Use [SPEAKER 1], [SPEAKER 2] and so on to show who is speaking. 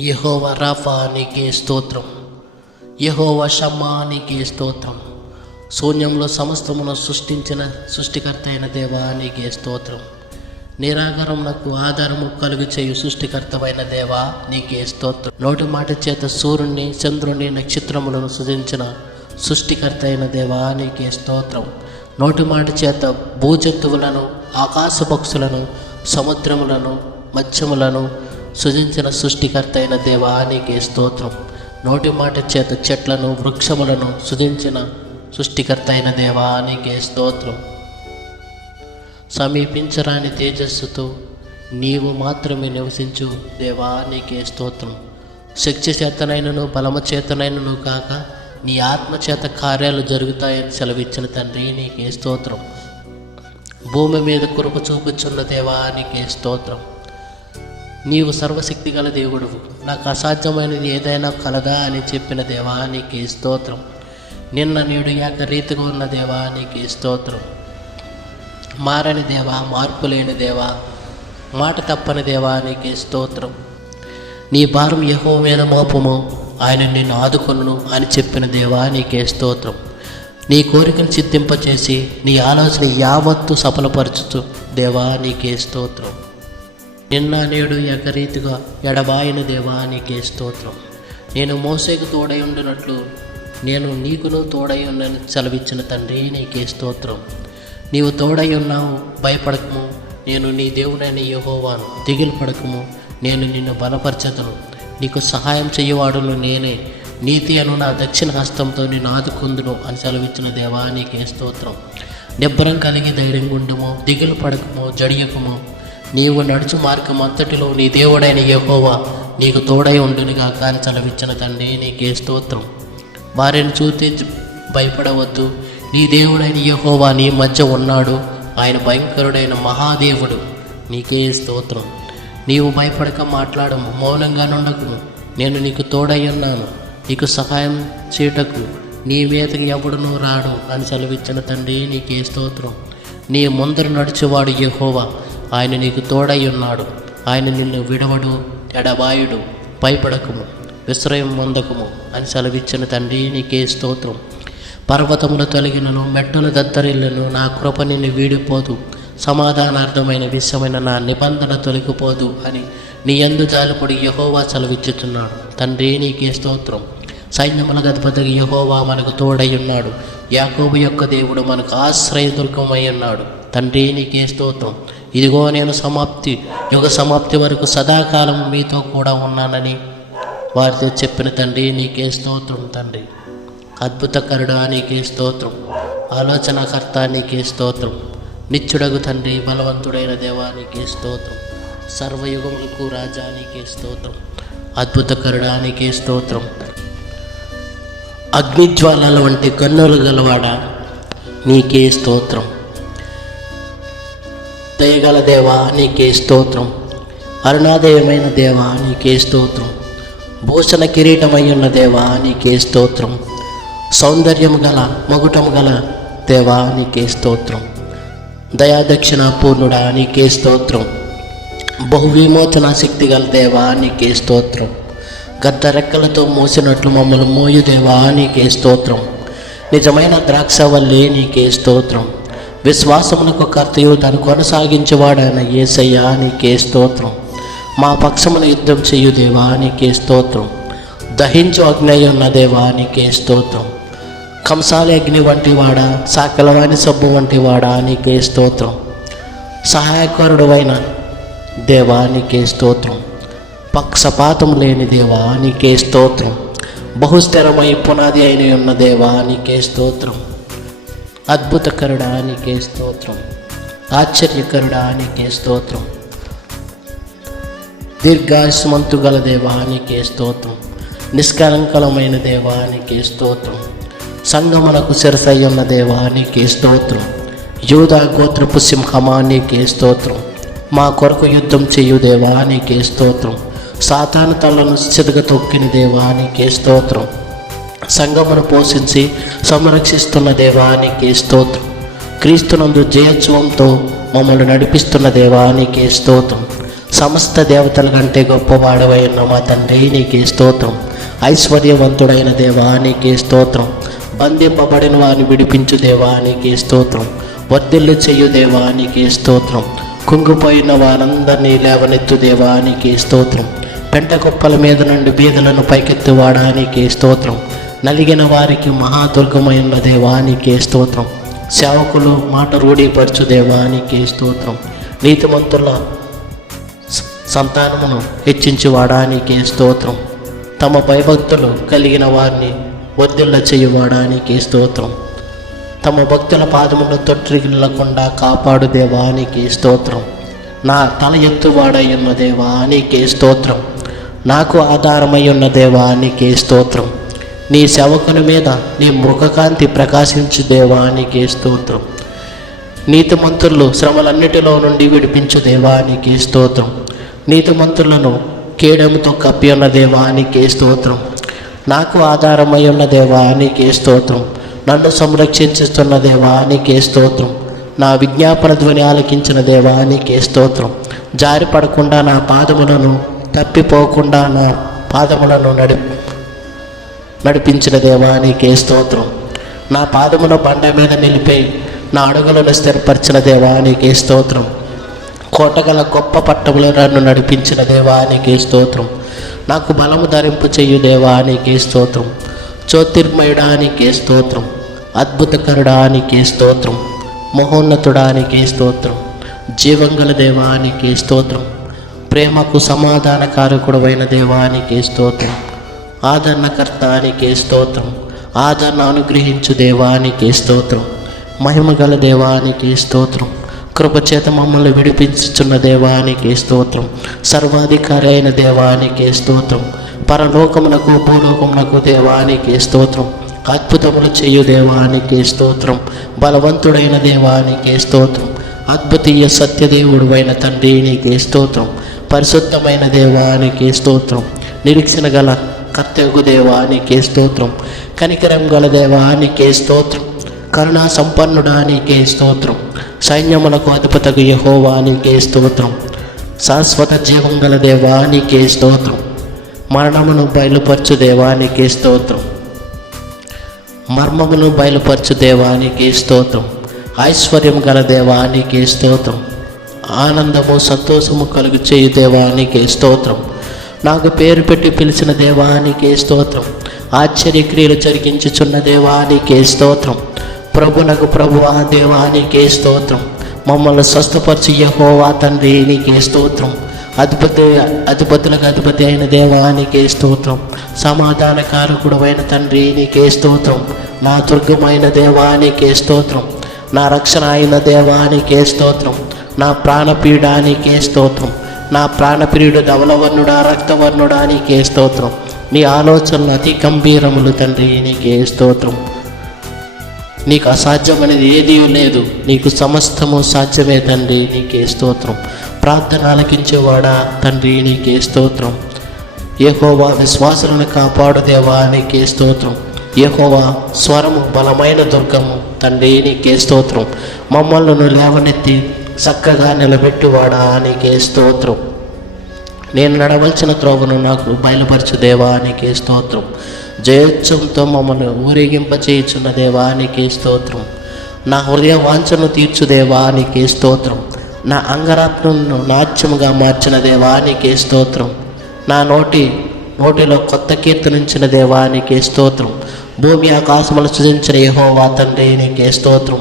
[SPEAKER 1] యహోవ రాఫానికి స్తోత్రం. యహోవ శమానికి స్తోత్రం. శూన్యంలో సమస్తమును సృష్టించిన సృష్టికర్త అయిన దేవానికి స్తోత్రం. నిరాకారమునకు ఆధారము కలుగు చేయు సృష్టికర్తమైన దేవా నీకే స్తోత్రం. నోటి మాట చేత సూర్యుని చంద్రుని నక్షత్రములను సృజించిన సృష్టికర్త అయిన దేవా నీకే స్తోత్రం. నోటి మాట చేత భూజంతువులను ఆకాశ పక్షులను సముద్రములను మత్స్యములను సృజించిన సృష్టికర్త అయిన దేవా నీకే స్తోత్రం. నోటి మాట చేత చెట్లను వృక్షములను సృజించిన సృష్టికర్త అయిన దేవా నీకే స్తోత్రం. సమీపించరాని తేజస్సుతో నీవు మాత్రమే నివసించు దేవా నీకే స్తోత్రం. శక్తి చేతనైనను బలము చేతనైనను కాక నీ ఆత్మ చేత కార్యాలు జరుగుతాయని సెలవిచ్చిన తండ్రి నీకే స్తోత్రం. భూమి మీద కురుపు చూపుచున్న దేవా నీకే స్తోత్రం. నీవు సర్వశక్తి గల దేవుడువు. నాకు అసాధ్యమైనది ఏదైనా కలదా అని చెప్పిన దేవా నీకు స్తోత్రం. నిన్న నేడు యాక రీతిగా ఉన్న దేవా నీకు స్తోత్రం. మారని దేవా మార్పు లేని దేవా మాట తప్పని దేవా నీకు స్తోత్రం. నీ భారం యహో మీద మోపము ఆయన నిన్ను ఆదుకొను అని చెప్పిన దేవా నీకే స్తోత్రం. నీ కోరికను చిత్తింపచేసి నీ ఆలోచన యావత్తు సఫలపరచుతూ దేవా నీకే స్తోత్రం. నిన్న నేడు ఏకరీతిగా ఎడబాయిన దేవా నీకే స్తోత్రం. నేను మోసేకు తోడై ఉండినట్లు నేను నీకును తోడై ఉండని సెలవిచ్చిన తండ్రి నీకే స్తోత్రం. నీవు తోడై ఉన్నావు భయపడకము. నేను నీ దేవుడైన యహోవాను దిగులు పడకము నేను నిన్ను బలపరచదును. నీకు సహాయం చేయవాడును నేనే. నీతి అను నా దక్షిణ హస్తంతో నేను ఆదుకుందును అని సెలవిచ్చిన దేవా నీకే స్తోత్రం. నిబ్బరం కలిగి ధైర్యం ఉండము దిగులు పడకము జడియకము. నీవు నడుచు మార్గం అంతటిలో నీ దేవుడైన యహోవా నీకు తోడై ఉండునిగా. కానీ చలవిచ్చిన తండ్రి నీకే స్తోత్రం. వారిని చూస్తే భయపడవద్దు. నీ దేవుడైన యహోవా నీ మధ్య ఉన్నాడు. ఆయన భయంకరుడైన మహాదేవుడు. నీకే స్తోత్రం. నీవు భయపడక మాట్లాడము మౌనంగా నుండకు నేను నీకు తోడై ఉన్నాను. నీకు సహాయం చేయుటకు నీ మీదకి ఎవడునూ రాడు అని సెలవిచ్చిన తండ్రి నీకే స్తోత్రం. నీ ముందర నడిచేవాడు యహోవా. ఆయన నీకు తోడై ఉన్నాడు. ఆయన నిన్ను విడవడు ఎడబాయుడు భయపడకము విశ్రయం పొందకము అని సెలవిచ్చిన తండ్రి నీకే స్తోత్రం. పర్వతముల తొలగినను మెట్టుల దత్తరిల్లను నా కృప నిన్ను వీడిపోదు. సమాధానార్థమైన విషయమైన నా నిబంధన తొలగిపోదు అని నీ ఎందు జాలిపడి యహోవా సెలవిచ్చుతున్నాడు. తండ్రి నీకే స్తోత్రం. సైన్యముల గతిపతికి యహోవా మనకు తోడై ఉన్నాడు. యాకోబు యొక్క దేవుడు మనకు ఆశ్రయదుర్గమై ఉన్నాడు. తండ్రి నీకే స్తోత్రం. ఇదిగో నేను సమాప్తి యుగ సమాప్తి వరకు సదాకాలం మీతో కూడా ఉన్నానని వారితో చెప్పిన తండ్రి నీకే స్తోత్రం తండ్రి. అద్భుతకరుడా నీకే స్తోత్రం. ఆలోచనకర్త నీకే స్తోత్రం. నిత్యుడగు తండ్రి బలవంతుడైన దేవా నీకే స్తోత్రం. సర్వయుగములకు రాజా నీకే స్తోత్రం. అద్భుతకరుడా నీకే స్తోత్రం. అగ్నిజ్వాలల వంటి కన్నులు గలవాడా నీకే స్తోత్రం. దయగల దేవా నీకే స్తోత్రం. అరుణాదయమైన దేవా నీకే స్తోత్రం. భూషణ కిరీటమై ఉన్న దేవా నీకే స్తోత్రం. సౌందర్యం గల మగుటము గల దేవా నీకే స్తోత్రం. దయాదక్షిణ పూర్ణుడా నీకే స్తోత్రం. బహువిమోచన శక్తి గల దేవా నీకే స్తోత్రం. గద్ద రెక్కలతో మోసినట్లు మమ్మల్ని మోయు దేవా నీకే స్తోత్రం. నిజమైన ద్రాక్షవల్లి నీకే స్తోత్రం. విశ్వాసమునకు కర్తయు దాన్ని కొనసాగించేవాడైన ఏసయ్యా నీకే స్తోత్రం. మా పక్షమున యుద్ధం చేయు దేవా నీకే స్తోత్రం. దహించు అగ్ని ఉన్న దేవా నీకే స్తోత్రం. కంసాలి అగ్ని వంటి వాడా సాకలవాణి సబ్బు వంటి వాడా నీకే స్తోత్రం. సహాయకరుడు అయిన దేవా నీకే స్తోత్రం. పక్షపాతం లేని దేవా నీకే స్తోత్రం. బహుస్థిరమై పునాది అయిన ఉన్న దేవా నీకే స్తోత్రం. అద్భుతకరుడా నీకే స్తోత్రం. ఆశ్చర్యకరుడా నీకే స్తోత్రం. దీర్ఘాయుస్మంతు గల దేవా నీకే స్తోత్రం. నిష్కలంకలమైన దేవా నీకే స్తోత్రం. సంగమనకు శిరసయ్యున్న దేవా నీకే స్తోత్రం. యూదా గోత్రపు సింహమా నీకే స్తోత్రం. మా కొరకు యుద్ధం చేయు దేవా నీకే స్తోత్రం. సాతాను తలను చితక తొక్కిన దేవా నీకే స్తోత్రం. సంగమును పోషించి సంరక్షిస్తున్న దేవానికి స్తోత్రం. క్రీస్తునందు జయోత్సవంతో మమ్మల్ని నడిపిస్తున్న దేవానికి స్తోత్రం. సమస్త దేవతల కంటే గొప్పవాడవై ఉన్న మా తండ్రి నీకే స్తోత్రం. ఐశ్వర్యవంతుడైన దేవానికి స్తోత్రం. బంధింపబడిన వారిని విడిపించు దేవానికి స్తోత్రం. వర్ధిల్లు చేయు దేవానికి స్తోత్రం. కుంగిపోయిన వారందరినీ లేవనెత్తు దేవానికి స్తోత్రం. పెంట కుప్పల మీద నుండి బీదలను పైకెత్తువాడానికి స్తోత్రం. నలిగిన వారికి మహాదుర్గమైన దేవానికి స్తోత్రం. సేవకులు మాట రూఢీపరచు దేవానికి స్తోత్రం. నీతిమంతుల సంతానమును హెచ్చించి స్తోత్రం. తమ భయభక్తులు కలిగిన వారిని వర్ధిల్ల చేయువాడానికి స్తోత్రం. తమ భక్తుల పాదములను తొట్టిగిల్లకుండా కాపాడు దేవానికి స్తోత్రం. నా తల ఎత్తువాడై ఉన్న దేవానికి స్తోత్రం. నాకు ఆధారమై ఉన్న దేవానికి స్తోత్రం. నీ సేవకుని మీద నీ ముఖకాంతి ప్రకాశించు దేవానికి స్తోత్రం నీతిమంతులు శ్రమలన్నిటిలో నుండి విడిపించు దేవానికి స్తోత్రం నీతిమంతులను కేడముతో కప్పి ఉన్న దేవా దేవానికి స్తోత్రం నాకు ఆధారమై ఉన్న దేవానికి స్తోత్రం నన్ను సంరక్షించుతున్న దేవానికి స్తోత్రం నా విజ్ఞాపన ధ్వని ఆలకించిన దేవానికి స్తోత్రం జారిపడకుండా నా పాదములను తప్పిపోకుండా నా పాదములను నడి నడిపించిన దేవానికి స్తోత్రం. నా పాదమున బండ మీద నిలిపి నా అడుగులను స్థిరపరిచిన దేవానికి స్తోత్రం. కోటగల గొప్ప పట్టములో నన్ను నడిపించిన దేవానికి స్తోత్రం. నాకు బలము ధరింపు చెయ్యు దేవానికి స్తోత్రం. జ్యోతిర్మయుడానికి స్తోత్రం. అద్భుతకరుడానికి స్తోత్రం. మహోన్నతుడానికి స్తోత్రం. జీవంగల దేవానికి స్తోత్రం. ప్రేమకు సమాధానకారకుడమైన దేవానికి స్తోత్రం. ఆదరణకర్తానికి స్తోత్రం. ఆదరణ అనుగ్రహించు దేవానికి స్తోత్రం. మహిమగల దేవానికి స్తోత్రం. కృపచేత మమ్మల్ని విడిపించుచున్న దేవానికి స్తోత్రం. సర్వాధికారి అయిన దేవానికి స్తోత్రం. పరలోకమునకు భూలోకమునకు దేవానికి స్తోత్రం. అద్భుతములు చేయు దేవానికి స్తోత్రం. బలవంతుడైన దేవానికి స్తోత్రం. అద్భుతీయ సత్యదేవుడు అయిన తండ్రి నీకే స్తోత్రం. పరిశుద్ధమైన దేవానికి స్తోత్రం. నిరీక్షణ గల కర్తవ్య దేవానికి స్తోత్రం. కనికరం గల దేవానికి స్తోత్రం. కరుణా సంపన్నుడానికే స్తోత్రం. సైన్యములకు అధిపతకు యహోవానికే స్తోత్రం. శాశ్వత జీవం గల దేవానికే స్తోత్రం. మరణమును బయలుపరచు దేవానికి స్తోత్రం. మర్మమును బయలుపరచు దేవానికి స్తోత్రం. ఐశ్వర్యం గల దేవానికి స్తోత్రం. ఆనందము సంతోషము కలుగు చేయు దేవానికి స్తోత్రం. నాకు పేరు పెట్టి పిలిచిన దేవానికే స్తోత్రం. ఆశ్చర్యక్రియలు జరిగించుచున్న దేవానికే స్తోత్రం. ప్రభునకు ప్రభు ఆ దేవానికే స్తోత్రం. మమ్మల్ని స్వస్థపరచు యహోవా తండ్రి నీకే స్తోత్రం. అధిపతి అధిపతులకు అధిపతి అయిన దేవానికే స్తోత్రం. సమాధానకారకుడు అయిన తండ్రి నీకే స్తోత్రం. నా దుర్గమైన దేవానికే స్తోత్రం. నా రక్షణ అయిన దేవానికే స్తోత్రం. నా ప్రాణపీడానికే స్తోత్రం. నా ప్రాణప్రియుడు ధవలవర్ణుడా రక్తవర్ణుడా నీకే స్తోత్రం. నీ ఆలోచనలు అతి గంభీరములు తండ్రి నీకే స్తోత్రం. నీకు అసాధ్యమనేది ఏదీ లేదు. నీకు సమస్తము సాధ్యమే తండ్రి నీకే స్తోత్రం. ప్రార్థన ఆలకించేవాడా తండ్రి నీకే స్తోత్రం. ఏహోవా విశ్వాసులను కాపాడుదేవా నీకే స్తోత్రం. ఏహోవా స్వరము బలమైన దుర్గము తండ్రి నీకే స్తోత్రం. మమ్మల్ని లేవనెత్తి చక్కగా నిలబెట్టువాడా నీకే స్తోత్రం. నేను నడవలసిన త్రోవను నాకు బయలుపరచు దేవానికి స్తోత్రం. జయోత్సవంతో మమ్మల్ని ఊరేగింపచేయుచున్న దేవా దేవానికి స్తోత్రం. నా హృదయ వాంఛను తీర్చు నీకే స్తోత్రం. నా అంగరాత్మను నాట్యముగా మార్చిన దేవానికి స్తోత్రం. నా నోటి నోటిలో కొత్త కీర్తనించిన దేవానికి స్తోత్రం. భూమి ఆకాశములు సృజించిన యహోవా తండ్రి నీకే స్తోత్రం.